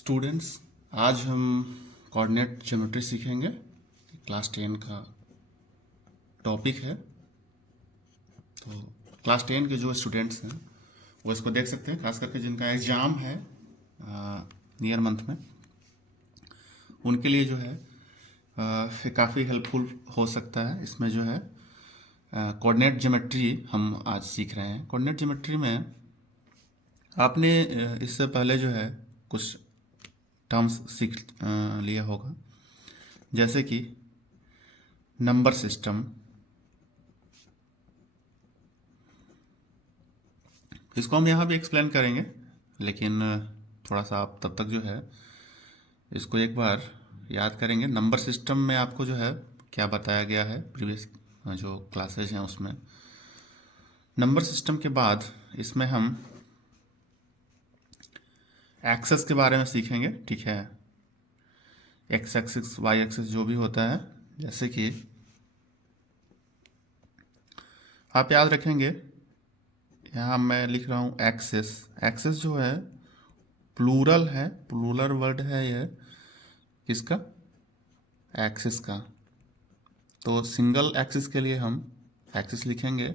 Students, आज हम coordinate geometry सीखेंगे। क्लास 10 का टॉपिक है। तो क्लास 10 के जो स्टूडेंट्स हैं वो इसको देख सकते हैं, खास करके जिनका एग्ज़ाम है नियर मंथ में, उनके लिए जो है काफ़ी हेल्पफुल हो सकता है। इसमें जो है कोऑर्डिनेट ज्योमेट्री हम आज सीख रहे हैं। कोऑर्डिनेट ज्योमेट्री में आपने इससे पहले जो है कुछ टर्म्स सीख लिया होगा, जैसे कि नंबर सिस्टम। इसको हम यहाँ भी एक्सप्लेन करेंगे, लेकिन थोड़ा सा आप तब तक जो है इसको एक बार याद करेंगे। नंबर सिस्टम में आपको जो है क्या बताया गया है प्रीवियस जो क्लासेज हैं उसमें। नंबर सिस्टम के बाद इसमें हम एक्सेस के बारे में सीखेंगे, ठीक है। एक्स एक्सिस वाई एक्सिस जो भी होता है, जैसे कि आप याद रखेंगे, यहाँ मैं लिख रहा हूँ एक्सेस। एक्सेस जो है प्लूरल है, प्लूरल वर्ड है ये किसका? एक्सिस का। तो सिंगल एक्सिस के लिए हम एक्सिस लिखेंगे।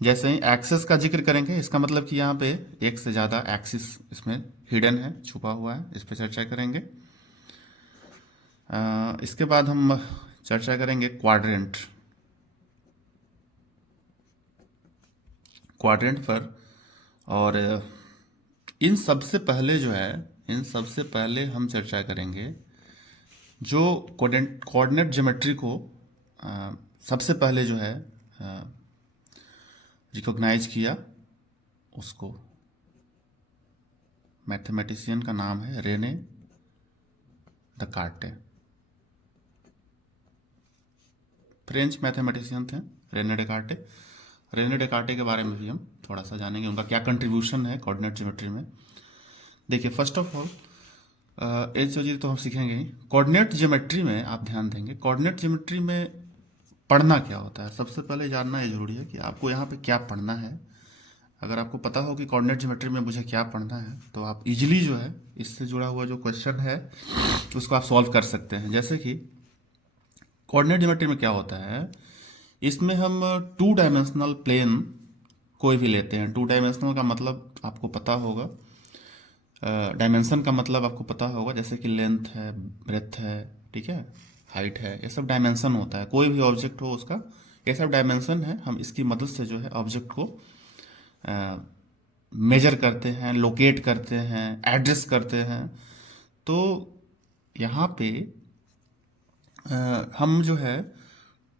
जैसे ही एक्सेस का जिक्र करेंगे, इसका मतलब कि यहाँ पे एक से ज़्यादा एक्सिस इसमें हिडन है, छुपा हुआ है। इस पर चर्चा करेंगे। इसके बाद हम चर्चा करेंगे क्वाड्रेंट। क्वाड्रेंट पर। और इन सबसे पहले जो है, इन सबसे पहले हम चर्चा करेंगे जो कोऑर्डिनेट ज्योमेट्री को सबसे पहले जो है रिकॉग्नाइज किया, उसको मैथमेटिशियन का नाम है रेने डेकार्टे। फ्रेंच मैथमेटिशियन थे रेने डेकार्टे। रेने डेकार्टे के बारे में भी हम थोड़ा सा जानेंगे, उनका क्या कंट्रीब्यूशन है कोऑर्डिनेट ज्योमेट्री में। देखिए, फर्स्ट ऑफ ऑल एक चीज़ तो हम सीखेंगे ही। कोऑर्डिनेट ज्योमेट्री में आप ध्यान देंगे, कोऑर्डिनेट ज्योमेट्री में पढ़ना क्या होता है। सबसे पहले जानना ये जरूरी है कि आपको यहाँ पे क्या पढ़ना है। अगर आपको पता हो कि कोऑर्डिनेट ज्योमेट्री में मुझे क्या पढ़ना है, तो आप इजीली जो है इससे जुड़ा हुआ जो क्वेश्चन है उसको आप सॉल्व कर सकते हैं। जैसे कि कोऑर्डिनेट ज्योमेट्री में क्या होता है, इसमें हम टू डायमेंशनल प्लेन कोई भी लेते हैं। टू डायमेंशनल का मतलब आपको पता होगा, डायमेंशन का मतलब आपको पता होगा, जैसे कि लेंथ है, ब्रेथ है, ठीक है, हाइट है, ये सब डायमेंशन होता है। कोई भी ऑब्जेक्ट हो उसका ये सब डायमेंशन है। हम इसकी मदद से जो है ऑब्जेक्ट को मेजर करते हैं, लोकेट करते हैं, एड्रेस करते हैं। तो यहाँ पे हम जो है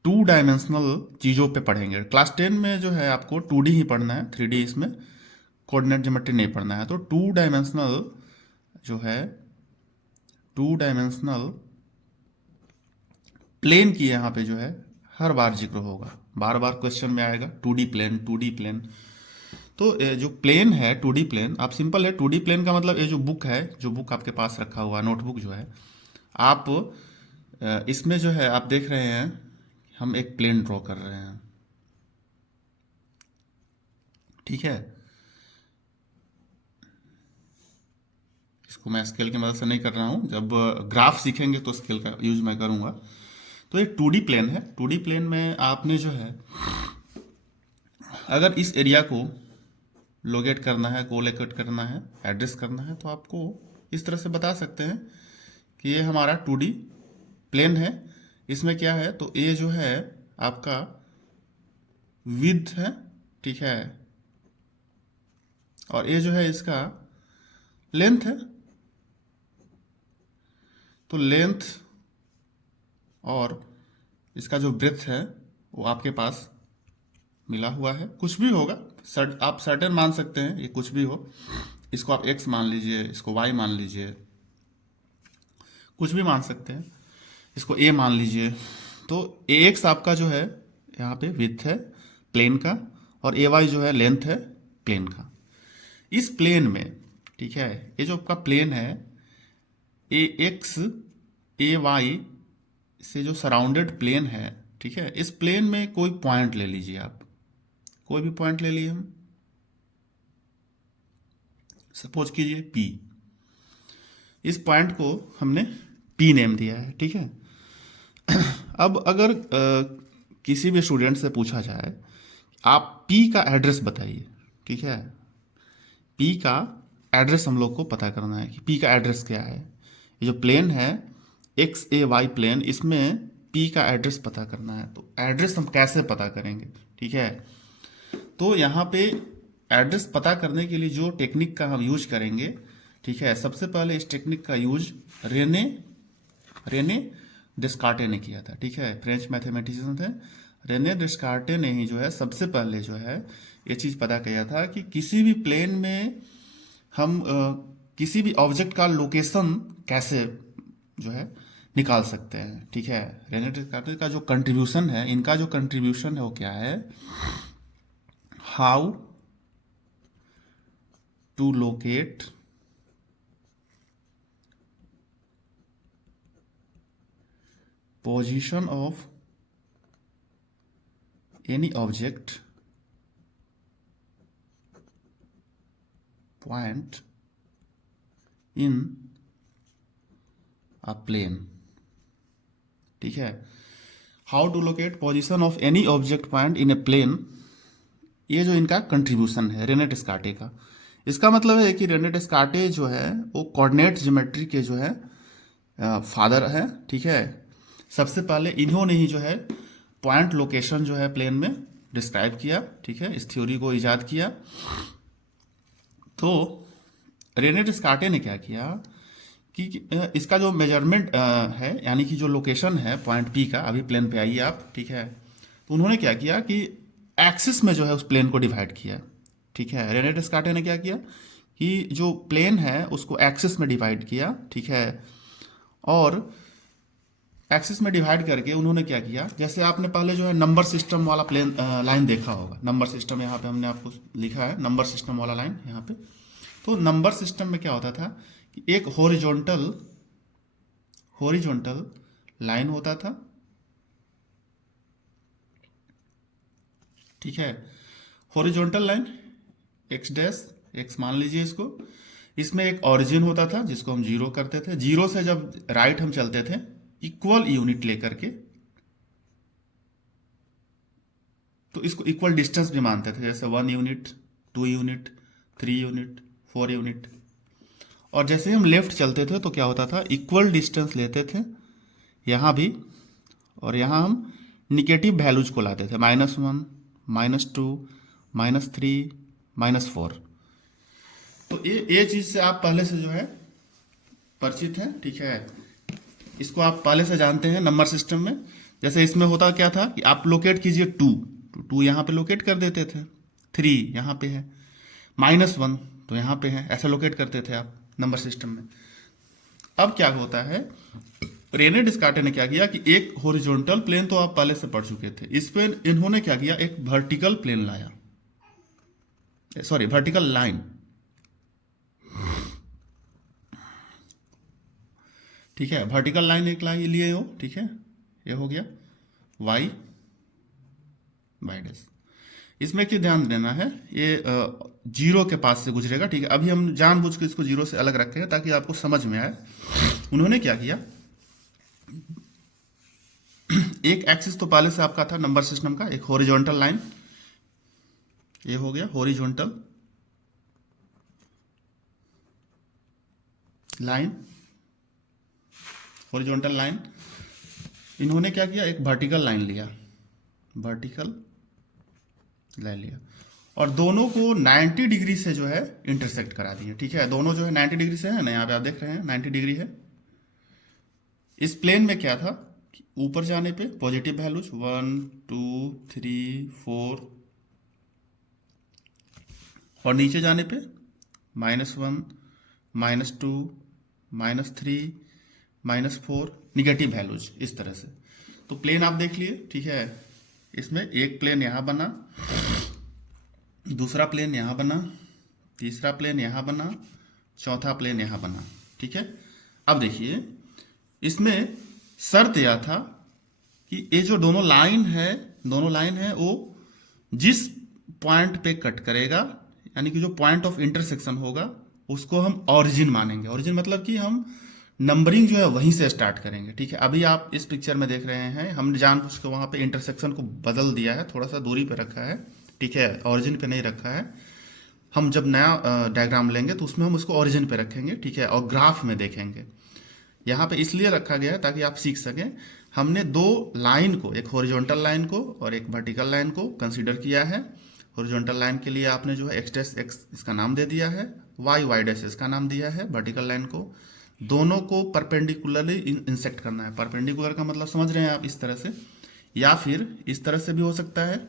टू डायमेंशनल चीज़ों पे पढ़ेंगे। क्लास 10 में जो है आपको 2D ही पढ़ना है, 3D इसमें कोऑर्डिनेट ज्योमेट्री नहीं पढ़ना है। तो टू डायमेंशनल जो है, टू डायमेंशनल प्लेन की यहाँ पे जो है हर बार जिक्र होगा, बार बार क्वेश्चन में आएगा 2D प्लेन, 2D प्लेन। तो जो प्लेन है 2D प्लेन, आप सिंपल है 2D प्लेन का मतलब ये जो बुक है, जो बुक आपके पास रखा हुआ नोटबुक जो है, आप इसमें जो है आप देख रहे हैं हम एक प्लेन ड्रॉ कर रहे हैं, ठीक है। इसको मैं स्केल की मदद से नहीं कर रहा हूँ, जब ग्राफ सीखेंगे तो स्केल का यूज मैं करूँगा। तो ये 2D प्लेन है। 2D प्लेन में आपने जो है अगर इस एरिया को लोकेट करना है, कोलोकेट करना है, एड्रेस करना है, तो आपको इस तरह से बता सकते हैं कि ये हमारा 2D प्लेन है। इसमें क्या है, तो ये जो है आपका विड्थ है, ठीक है, और ये जो है इसका लेंथ है। तो लेंथ और इसका जो ब्रेथ है वो आपके पास मिला हुआ है। कुछ भी होगा, आप सर्टेन मान सकते हैं, ये कुछ भी हो। इसको आप x मान लीजिए, इसको y मान लीजिए, कुछ भी मान सकते हैं। इसको a मान लीजिए। तो ax आपका जो है यहाँ पे विड्थ है प्लेन का, और ay जो है लेंथ है प्लेन का। इस प्लेन में, ठीक है, ये जो आपका प्लेन है ax ay से जो सराउंडेड प्लेन है, ठीक है, इस प्लेन में कोई पॉइंट ले लीजिए आप, कोई भी पॉइंट ले लिए हम, सपोज कीजिए P। इस पॉइंट को हमने पी नेम दिया है, ठीक है। अब अगर किसी भी स्टूडेंट से पूछा जाए आप पी का एड्रेस बताइए, ठीक है, पी का एड्रेस हम लोग को पता करना है कि पी का एड्रेस क्या है। ये जो प्लेन है एक्स ए वाई प्लेन, इसमें पी का एड्रेस पता करना है। तो एड्रेस हम कैसे पता करेंगे, ठीक है। तो यहाँ पे एड्रेस पता करने के लिए जो टेक्निक का हम यूज करेंगे, ठीक है, सबसे पहले इस टेक्निक का यूज रेने डेस्कार्टे ने किया था, ठीक है। फ्रेंच मैथमेटिशियन थे, रेने डेस्कार्टे ने ही जो है सबसे पहले जो है ये चीज़ पता किया था कि किसी भी प्लेन में हम किसी भी ऑब्जेक्ट का लोकेशन कैसे जो है निकाल सकते हैं, ठीक है। रेने डेस्कार्टे का जो कंट्रीब्यूशन है, इनका जो कंट्रीब्यूशन है वो क्या है, how to locate position of any object point in a plane, ठीक है। How to locate position of any object point in a plane, ये जो इनका कंट्रीब्यूशन है रेने डेस्कार्टे का। इसका मतलब है कि रेने डेस्कार्टे जो है वो कोऑर्डिनेट ज्योमेट्री के जो है फादर है, ठीक है। सबसे पहले इन्होंने ही जो है पॉइंट लोकेशन जो है प्लेन में डिस्क्राइब किया, ठीक है, इस थ्योरी को इजाद किया। तो रेने डेस्कार्टे ने क्या किया कि इसका जो मेजरमेंट है, यानी कि जो लोकेशन है पॉइंट पी का, अभी प्लेन पे आइए आप, ठीक है। तो उन्होंने क्या किया कि एक्सिस में जो है उस प्लेन को डिवाइड किया, ठीक है। रेने डेस्कार्टे ने क्या किया कि जो प्लेन है उसको एक्सिस में डिवाइड किया, ठीक है। और एक्सिस में डिवाइड करके उन्होंने क्या किया, जैसे आपने पहले जो है नंबर सिस्टम वाला प्लेन लाइन देखा होगा, नंबर सिस्टम यहाँ पे हमने आपको लिखा है नंबर सिस्टम वाला लाइन यहाँ पे। तो नंबर सिस्टम में क्या होता था कि एक हॉरिजॉन्टल लाइन होता था, ठीक है। Horizontal line x dash x मान लीजिए इसको, इसमें एक ओरिजिन होता था जिसको हम जीरो करते थे। जीरो से जब राइट हम चलते थे इक्वल यूनिट लेकर के, तो इसको इक्वल डिस्टेंस भी मानते थे, जैसे 1 यूनिट, 2 यूनिट, 3 यूनिट, 4 यूनिट। और जैसे हम लेफ्ट चलते थे तो क्या होता था, इक्वल डिस्टेंस लेते थे यहाँ भी, और यहाँ हम निगेटिव वैल्यूज को लाते थे, -1, -2, -3, -4। तो ये चीज़ से आप पहले से जो है परिचित हैं, ठीक है। इसको आप पहले से जानते हैं नंबर सिस्टम में। जैसे इसमें होता क्या था कि आप लोकेट कीजिए 2 यहाँ पे लोकेट कर देते थे, 3 यहाँ पे है, -1 तो यहाँ पे है, ऐसा लोकेट करते थे आप नंबर सिस्टम में। अब क्या होता है, रेने डेस्कार्टे ने क्या किया कि एक हॉरिजॉन्टल प्लेन तो आप पहले से पढ़ चुके थे, इस पे इन्होंने क्या किया, एक वर्टिकल प्लेन लाया, सॉरी वर्टिकल लाइन, ठीक है। वर्टिकल लाइन एक लाइन लिए हो, ठीक है, ये हो गया वाई डैश। इसमें क्या ध्यान देना है, ये जीरो के पास से गुजरेगा, ठीक है। अभी हम जानबूझ के इसको जीरो से अलग रखे हैं ताकि आपको समझ में आए। उन्होंने क्या किया, एक एक्सिस तो पहले से आपका था नंबर सिस्टम का, एक हॉरिजॉन्टल लाइन, ये हो गया हॉरिजॉन्टल लाइन, हॉरिजॉन्टल लाइन। इन्होंने क्या किया, एक वर्टिकल लाइन लिया, वर्टिकल लाइन लिया, और दोनों को 90 डिग्री से जो है इंटरसेक्ट करा दिए, ठीक है। दोनों जो है 90 डिग्री से है ना, यहाँ पे आप देख रहे हैं 90 डिग्री है। इस प्लेन में क्या था, ऊपर जाने पे पॉजिटिव वैल्यूज 1 2 3 4, और नीचे जाने पे -1 -2 -3 -4 निगेटिव वैल्यूज, इस तरह से। तो प्लेन आप देख लिए, ठीक है। इसमें एक प्लेन यहाँ बना, दूसरा प्लेन यहाँ बना, तीसरा प्लेन यहाँ बना, चौथा प्लेन यहाँ बना, ठीक है। अब देखिए इसमें शर्त यह था कि ये जो दोनों लाइन है वो जिस पॉइंट पे कट करेगा, यानी कि जो पॉइंट ऑफ इंटरसेक्शन होगा उसको हम ओरिजिन मानेंगे। ओरिजिन मतलब कि हम नंबरिंग जो है वहीं से स्टार्ट करेंगे, ठीक है। अभी आप इस पिक्चर में देख रहे हैं, हमने जानबूझ के वहाँ पे इंटरसेक्शन को बदल दिया है, थोड़ा सा दूरी पे रखा है, ठीक है, ओरिजिन पे नहीं रखा है। हम जब नया डायग्राम लेंगे तो उसमें हम उसको ओरिजिन पे रखेंगे, ठीक है, और ग्राफ में देखेंगे। यहाँ पे इसलिए रखा गया है ताकि आप सीख सकें। हमने दो लाइन को, एक हॉरिजॉन्टल लाइन को और एक वर्टिकल लाइन को कंसीडर किया है। हॉरिजॉन्टल लाइन के लिए आपने जो है एक्स डैश एक्स इसका नाम दे दिया है, वाई वाई डैश इसका नाम दिया है। वर्टिकल लाइन को दोनों को परपेंडिकुलरली इंसेक्ट करना है। परपेंडिकुलर का मतलब समझ रहे हैं आप, इस तरह से, या फिर इस तरह से भी हो सकता है।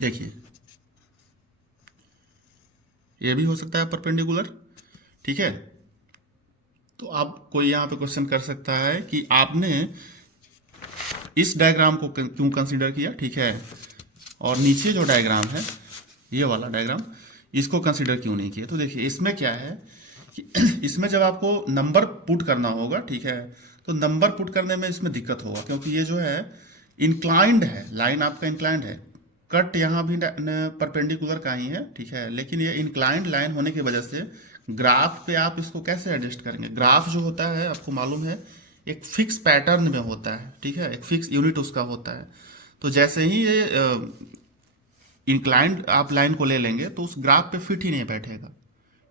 देखिए ये भी हो सकता है परपेंडिकुलर, ठीक है। तो आप कोई यहाँ पे क्वेश्चन कर सकता है कि आपने इस डायग्राम को क्यों कंसीडर किया, ठीक है, और नीचे जो डायग्राम है ये वाला डायग्राम, इसको कंसीडर क्यों नहीं किया। तो देखिए इसमें क्या है कि इसमें जब आपको नंबर पुट करना होगा, ठीक है, तो नंबर पुट करने में इसमें दिक्कत होगा, क्योंकि ये जो है इंक्लाइंड है, लाइन आपका इंक्लाइंड है। कट यहाँ भी परपेंडिकुलर का ही है, ठीक है, लेकिन ये इंक्लाइंड लाइन होने की वजह से ग्राफ पे आप इसको कैसे एडजस्ट करेंगे। ग्राफ जो होता है आपको मालूम है एक फिक्स पैटर्न में होता है, ठीक है, एक फिक्स यूनिट उसका होता है। तो जैसे ही ये इंक्लाइंड आप लाइन को ले लेंगे तो उस ग्राफ पे फिट ही नहीं बैठेगा,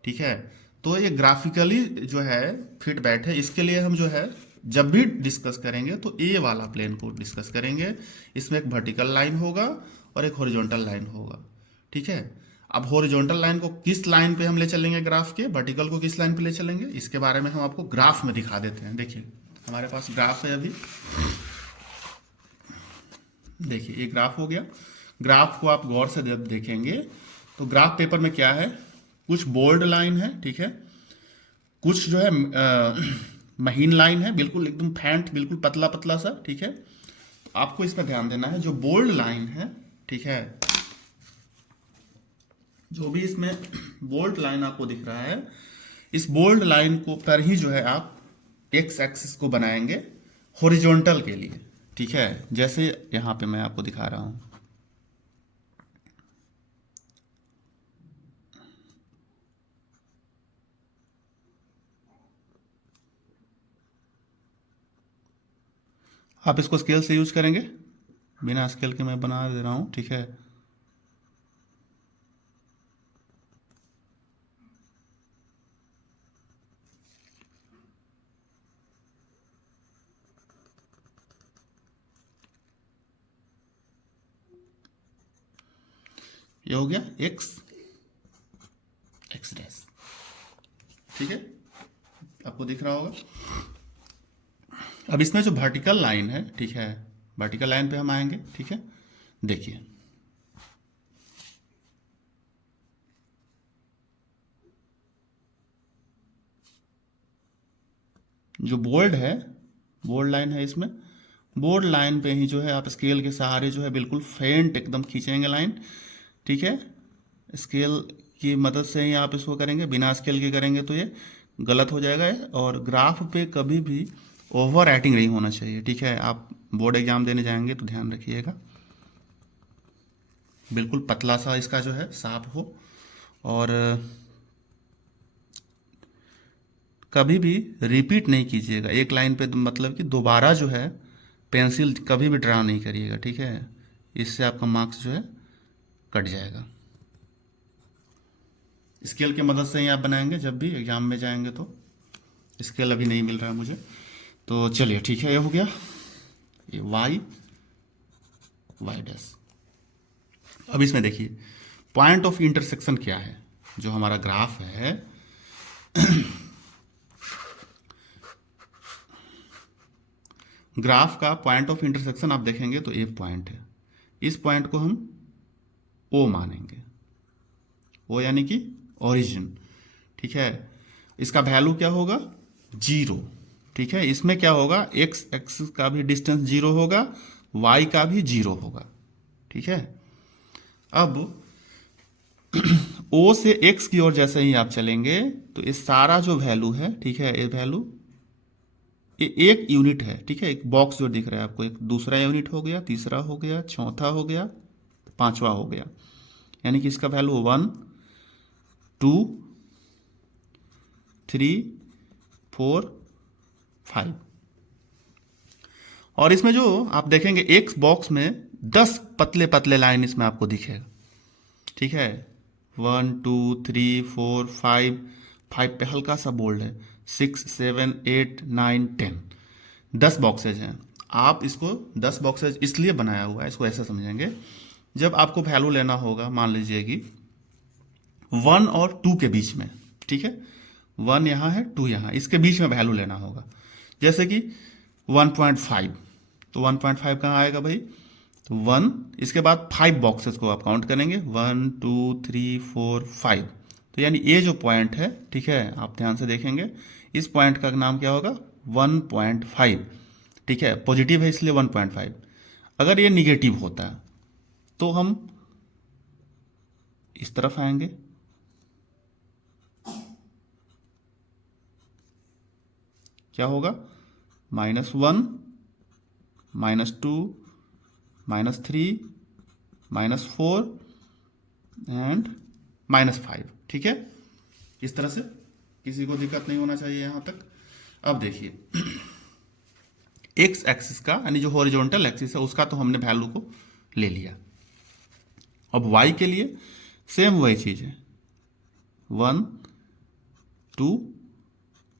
ठीक है। तो ये ग्राफिकली जो है फिट बैठे, इसके लिए हम जो है जब भी डिस्कस करेंगे तो ए वाला प्लेन को डिस्कस करेंगे। इसमें एक वर्टिकल लाइन होगा और एक हॉरिजॉन्टल लाइन होगा, ठीक है। अब हॉरिजॉन्टल लाइन को किस लाइन पे हम ले चलेंगे ग्राफ के, वर्टिकल को किस लाइन पे ले चलेंगे, इसके बारे में हम आपको ग्राफ में दिखा देते हैं। देखिए हमारे पास ग्राफ है अभी, देखिए ये ग्राफ हो गया। ग्राफ को आप गौर से जब देखेंगे तो ग्राफ पेपर में क्या है, कुछ बोल्ड लाइन है, ठीक है, कुछ जो है महीन लाइन है, बिल्कुल एकदम फैंट, बिल्कुल पतला पतला सा, ठीक है। तो आपको इसमें ध्यान देना है, जो बोल्ड लाइन है, ठीक है, जो भी इसमें बोल्ड लाइन आपको दिख रहा है, इस बोल्ड लाइन को पर ही जो है आप एक्स एक्सिस को बनाएंगे हॉरिजॉन्टल के लिए, ठीक है। जैसे यहां पे मैं आपको दिखा रहा हूं, आप इसको स्केल से यूज करेंगे, बिना स्केल के मैं बना दे रहा हूं, ठीक है। ये हो गया एक्स एक्स डैश, ठीक है, आपको दिख रहा होगा। अब इसमें जो वर्टिकल लाइन है, ठीक है, वर्टिकल लाइन पे हम आएंगे, ठीक है। देखिए जो बोल्ड है, बोल्ड लाइन है, इसमें बोल्ड लाइन पे ही जो है आप स्केल के सहारे जो है बिल्कुल फेंट एकदम खींचेंगे लाइन, ठीक है। स्केल की मदद से ही आप इसको करेंगे, बिना स्केल के करेंगे तो ये गलत हो जाएगा। और ग्राफ पे कभी भी ओवर राइटिंग नहीं होना चाहिए, ठीक है। आप बोर्ड एग्जाम देने जाएंगे तो ध्यान रखिएगा, बिल्कुल पतला सा इसका जो है साफ हो। और कभी भी रिपीट नहीं कीजिएगा एक लाइन पे, मतलब कि दोबारा जो है पेंसिल कभी भी ड्रा नहीं करिएगा, ठीक है, इससे आपका मार्क्स जो है कट जाएगा। स्केल की मदद से ही आप बनाएंगे जब भी एग्जाम में जाएंगे। तो स्केल अभी नहीं मिल रहा है मुझे, तो चलिए ठीक है, ये हो गया, ये वाई वाई डैश। अब इसमें देखिए पॉइंट ऑफ इंटरसेक्शन क्या है, जो हमारा ग्राफ है ग्राफ का पॉइंट ऑफ इंटरसेक्शन आप देखेंगे तो एक पॉइंट है, इस पॉइंट को हम ओ मानेंगे, ओ यानी कि ओरिजिन, ठीक है। इसका वैल्यू क्या होगा, 0, ठीक है। इसमें क्या होगा, एक्स एक्सिस का भी डिस्टेंस 0 होगा, वाई का भी 0 होगा, ठीक है। अब ओ से एक्स की ओर जैसे ही आप चलेंगे तो ये सारा जो वैल्यू है, ठीक है, ये वैल्यू ये एक यूनिट है, ठीक है। एक बॉक्स जो दिख रहा है आपको, एक दूसरा यूनिट हो गया, तीसरा हो गया, चौथा हो गया, पांचवा हो गया, यानी कि इसका वैल्यू 1 2 3 4 5। और इसमें जो आप देखेंगे एक्स बॉक्स में 10 पतले पतले लाइन इसमें आपको दिखेगा, ठीक है। 1 2 3 4 5, 5 पे हल्का सा बोल्ड है, 6 7 8 9 10, 10 बॉक्सेज हैं। आप इसको 10 बॉक्सेज इसलिए बनाया हुआ है, इसको ऐसे समझेंगे, जब आपको वैल्यू लेना होगा, मान लीजिए कि 1 और 2 के बीच में, ठीक है, 1 यहाँ है 2 यहाँ, इसके बीच में वैल्यू लेना होगा। जैसे कि 1.5, तो 1.5 कहाँ आएगा भाई, तो 1, इसके बाद 5 बॉक्सेस को आप काउंट करेंगे, 1 2 3 4 5। तो यानी ये जो पॉइंट है, ठीक है, आप ध्यान से देखेंगे, इस पॉइंट का नाम क्या होगा, 1.5, ठीक है। पॉजिटिव है इसलिए 1.5। अगर ये निगेटिव होता है तो हम इस तरफ आएंगे, क्या होगा, -1 -2 -3 -4 एंड -5, ठीक है। इस तरह से किसी को दिक्कत नहीं होना चाहिए यहां तक। अब देखिए एक्स एक्सिस का, यानी जो हॉरिजॉन्टल एक्सिस है उसका तो हमने वैल्यू को ले लिया। अब वाई के लिए सेम वही चीज है, 1 2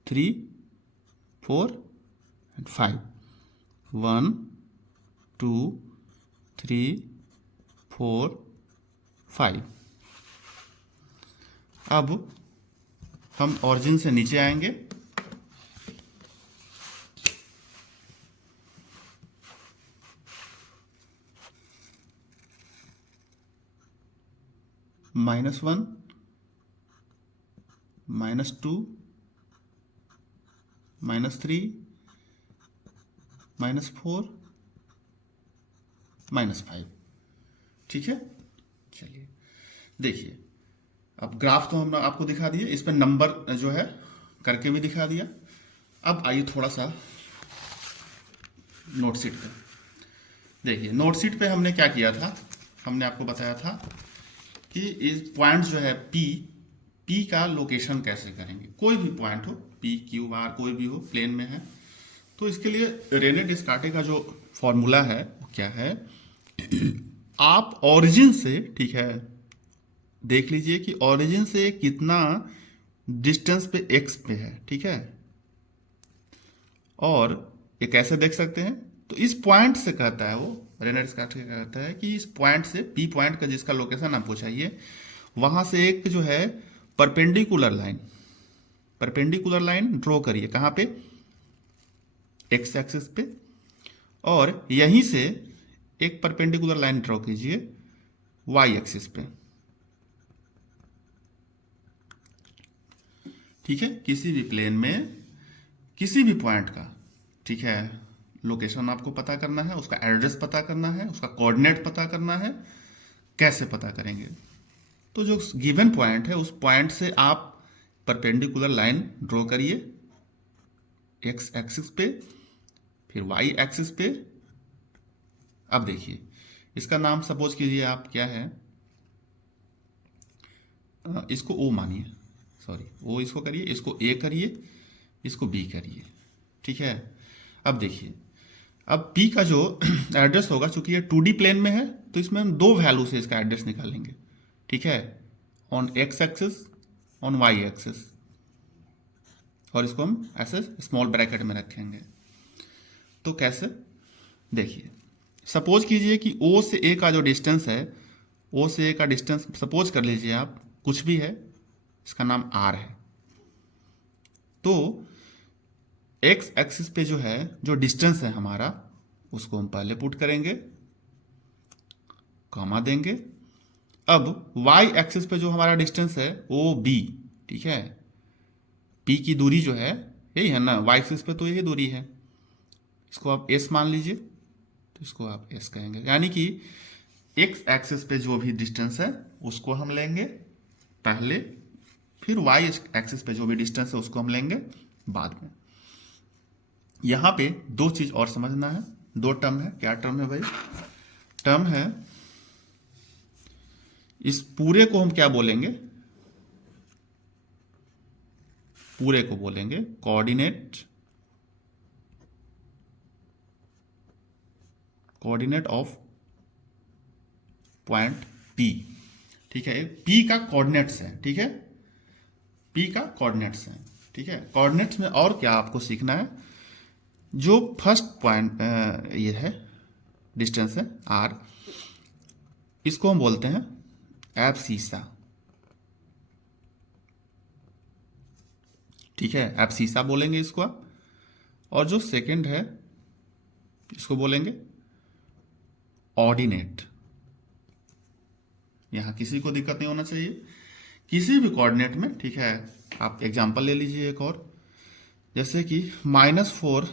3 4 एंड 5, 1 2 3 4 5। अब हम ऑरिजिन से नीचे आएंगे, -1 -2 -3 -4 -5, ठीक है। चलिए देखिए, अब ग्राफ तो हमने आपको दिखा दिया, इस पर नंबर जो है करके भी दिखा दिया। अब आइए थोड़ा सा नोटशीट पे देखिए। नोटशीट पे हमने क्या किया था, हमने आपको बताया था कि इस पॉइंट जो है पी का लोकेशन कैसे करेंगे। कोई भी पॉइंट हो, पी क्यू आर कोई भी हो, प्लेन में है, तो इसके लिए रेने डिस्कार्टे का जो फॉर्मूला है वो क्या है, आप ओरिजिन से, ठीक है, देख लीजिए कि ओरिजिन से कितना डिस्टेंस पे एक्स पे है, ठीक है। और ये कैसे देख सकते हैं, तो इस पॉइंट से कहता है वो, रेने डिस्कार्टे कहता है कि इस पॉइंट से, पी पॉइंट का जिसका लोकेशन आपको चाहिए, वहां से एक जो है परपेंडिकुलर लाइन ड्रॉ करिए, कहां पे, एक्स एक्सिस पे, और यहीं से एक परपेंडिकुलर लाइन ड्रॉ कीजिए वाई एक्सिस पे, ठीक है। किसी भी प्लेन में किसी भी पॉइंट का, ठीक है, लोकेशन आपको पता करना है, उसका एड्रेस पता करना है, उसका कोऑर्डिनेट पता करना है। कैसे पता करेंगे, तो जो गिवन पॉइंट है उस पॉइंट से आप परपेंडिकुलर लाइन ड्रॉ करिए एक्स एक्सिस पे, फिर वाई एक्सिस पे। अब देखिए इसका नाम सपोज कीजिए आप, क्या है, इसको ओ मानिए, सॉरी ओ इसको करिए, इसको ए करिए, इसको बी करिए, ठीक है। अब देखिए, अब पी का जो एड्रेस होगा, चूंकि ये 2D प्लेन में है, तो इसमें हम दो वैल्यू से इसका एड्रेस निकालेंगे, ठीक है, on X axis, on Y axis, और इसको हम ऐसे स्मॉल ब्रैकेट में रखेंगे। तो कैसे, देखिए सपोज कीजिए कि ओ से ए का जो डिस्टेंस है, ओ से ए का डिस्टेंस सपोज कर लीजिए आप कुछ भी है, इसका नाम आर है। तो एक्स एक्सिस पे जो है, जो डिस्टेंस है हमारा, उसको हम पहले पुट करेंगे, कॉमा देंगे। अब वाई एक्सिस पे जो हमारा डिस्टेंस है ओ बी, ठीक है, पी की दूरी जो है यही है ना, वाई एक्सिस पे तो यही दूरी है, इसको आप एस मान लीजिए, तो इसको आप एस कहेंगे। यानी कि एक्स एक्सिस पे जो भी डिस्टेंस है उसको हम लेंगे पहले, फिर वाई एक्सिस पे जो भी डिस्टेंस है उसको हम लेंगे बाद में। यहां पे दो चीज और समझना है, दो टर्म है। क्या टर्म है भाई, टर्म है, इस पूरे को हम क्या बोलेंगे, पूरे को बोलेंगे कोऑर्डिनेट ऑफ पॉइंट पी। ठीक है, पी का कोऑर्डिनेट्स है। ठीक है, पी का कोऑर्डिनेट्स है। ठीक है, कोऑर्डिनेट्स में और क्या आपको सीखना है, जो फर्स्ट पॉइंट ये है डिस्टेंस है आर, इसको हम बोलते हैं एब्सीसा। ठीक है, एब्सीसा बोलेंगे इसको आप। और जो सेकंड है इसको बोलेंगे ऑर्डिनेट। यहां किसी को दिक्कत नहीं होना चाहिए किसी भी कोऑर्डिनेट में। ठीक है, आप एग्जांपल ले लीजिए एक और, जैसे कि -4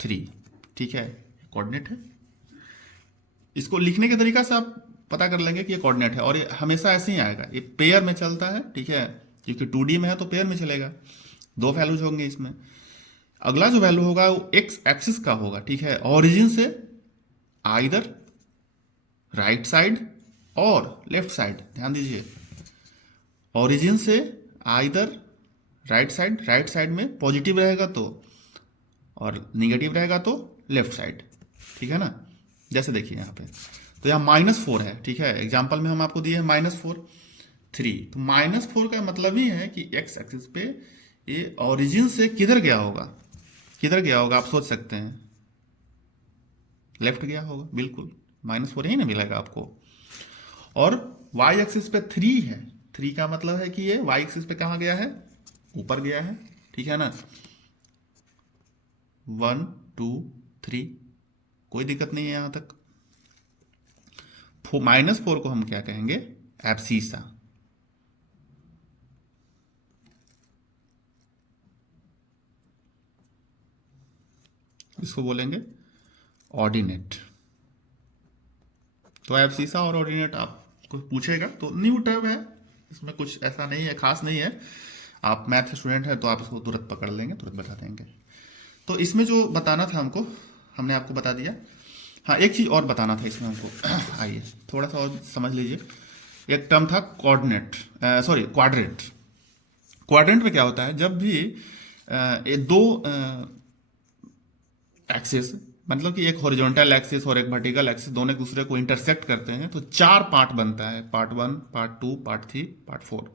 3। ठीक है, कोऑर्डिनेट है। इसको लिखने के तरीका से आप पता कर लेंगे कि ये कोऑर्डिनेट है, और ये हमेशा ऐसे ही आएगा, ये पेयर में चलता है। ठीक है, क्योंकि 2D में है तो पेयर में चलेगा, दो वैल्यूज होंगे इसमें। अगला जो वैल्यू होगा वो एक्स एक्सिस का होगा। ठीक है, ओरिजिन से आइदर राइट साइड और लेफ्ट साइड, ध्यान दीजिए, ओरिजिन से आइदर राइट साइड में पॉजिटिव रहेगा तो, और निगेटिव रहेगा तो लेफ्ट साइड। ठीक है ना, जैसे देखिए यहाँ पे, तो यहाँ -4 है। ठीक है, एग्जाम्पल में हम आपको दिए हैं -4 3, तो -4 का मतलब ही है कि एक्स एक्सिस पे ये ओरिजिन से किधर गया होगा, किधर गया होगा आप सोच सकते हैं, लेफ्ट गया होगा, बिल्कुल -4 ही ना मिलेगा आपको। और y एक्सिस पे 3 है, 3 का मतलब है कि ये y एक्सिस पे कहाँ गया है, ऊपर गया है। ठीक है ना, 1 2 3, कोई दिक्कत नहीं है यहां तक। -4 को हम क्या कहेंगे, एब्सीसा। इसको बोलेंगे ऑर्डिनेट। तो एब्सीसा और ऑर्डिनेट आपको पूछेगा तो न्यू टर्म है, इसमें कुछ ऐसा नहीं है, खास नहीं है। आप मैथ के स्टूडेंट हैं तो आप इसको तुरंत पकड़ लेंगे, तुरंत बता देंगे। तो इसमें जो बताना था हमको, हमने आपको बता दिया। हाँ, एक चीज और बताना था इसमें हमको आइए थोड़ा सा और समझ लीजिए। एक टर्म था कोऑर्डिनेट, सॉरी क्वाड्रेंट। क्वाड्रेंट में क्या होता है, जब भी ये दो एक्सिस, मतलब कि एक हॉरिजॉन्टल एक्सिस और एक वर्टिकल एक्सिस दोनों एक दूसरे को इंटरसेक्ट करते हैं, तो 4 पार्ट बनता है, पार्ट 1, पार्ट 2, पार्ट 3, पार्ट 4।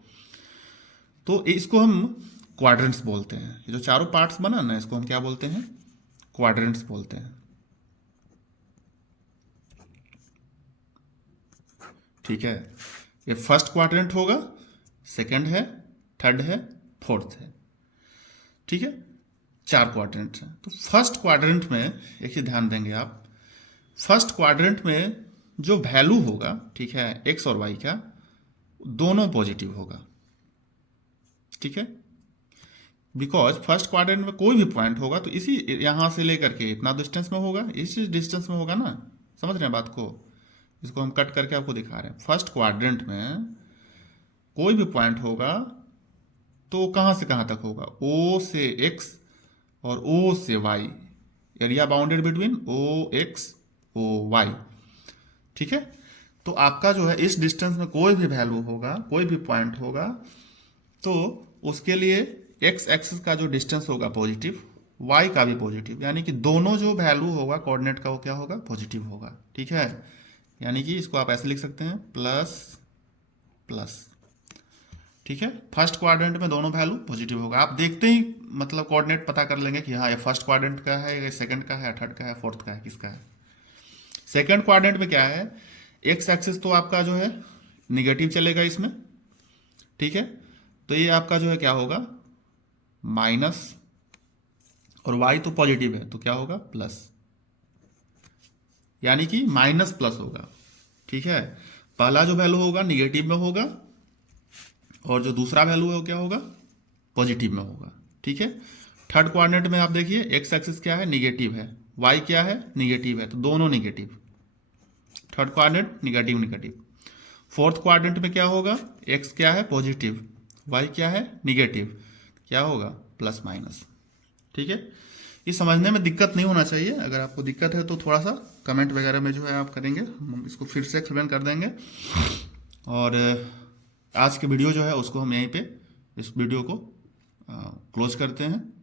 तो इसको हम क्वाड्रेंट्स बोलते हैं। ये जो चारों पार्ट्स बना ना, इसको हम क्या बोलते हैं, क्वाड्रेंट्स बोलते हैं। ठीक है, ये फर्स्ट क्वाड्रेंट होगा, सेकंड है, थर्ड है, फोर्थ है। ठीक है, 4 क्वाड्रेंट हैं। तो फर्स्ट क्वाड्रेंट में एक चीज ध्यान देंगे आप, फर्स्ट क्वाड्रेंट में जो वैल्यू होगा, ठीक है, एक्स और वाई का, दोनों पॉजिटिव होगा। ठीक है, बिकॉज फर्स्ट क्वाड्रेंट में कोई भी पॉइंट होगा तो इसी यहां से लेकर के इतना डिस्टेंस में होगा, इसी डिस्टेंस में होगा ना, समझ रहे हैं बात को। इसको हम कट करके आपको दिखा रहे हैं। फर्स्ट क्वाड्रेंट में कोई भी पॉइंट होगा तो कहां से कहां तक होगा, ओ से एक्स और ओ से Y, area bounded between O X O Y. ठीक है, तो आपका जो है इस डिस्टेंस में कोई भी वैल्यू होगा, कोई भी पॉइंट होगा, तो उसके लिए एक्स एक्सिस का जो डिस्टेंस होगा पॉजिटिव, वाई का भी पॉजिटिव, यानी कि दोनों जो वैल्यू होगा कोऑर्डिनेट का वो क्या होगा, पॉजिटिव होगा। ठीक है, यानी कि इसको आप ऐसे लिख सकते हैं, प्लस प्लस। ठीक है, फर्स्ट क्वाड्रेंट में दोनों वैल्यू पॉजिटिव होगा। आप देखते ही मतलब कोऑर्डिनेट पता कर लेंगे कि हाँ ये फर्स्ट क्वाड्रेंट का है, ये सेकंड का है, थर्ड का है, फोर्थ का है, किसका है। सेकंड क्वाड्रेंट में क्या है, एक्स एक्सिस तो आपका जो है निगेटिव चलेगा इसमें। ठीक है, तो ये आपका जो है क्या होगा, माइनस, और वाई तो पॉजिटिव है तो क्या होगा, प्लस, यानी कि माइनस प्लस होगा। ठीक है, पहला जो वैल्यू होगा निगेटिव में होगा, और जो दूसरा वैल्यू है वो क्या होगा, पॉजिटिव में होगा। ठीक है, थर्ड क्वाड्रेंट में आप देखिए एक्स एक्सिस क्या है, निगेटिव है, वाई क्या है, निगेटिव है, तो दोनों negative. Third quadrant negative negative. Fourth quadrant में क्या होगा, एक्स क्या है, पॉजिटिव, वाई क्या है, निगेटिव, क्या होगा, प्लस माइनस। ठीक है, ये समझने में दिक्कत नहीं होना चाहिए। अगर आपको दिक्कत है तो थोड़ा सा कमेंट वगैरह में जो है आप करेंगे, हम इसको फिर से एक्सप्लेन कर देंगे। और आज के वीडियो जो है उसको हम यहीं पे इस वीडियो को क्लोज करते हैं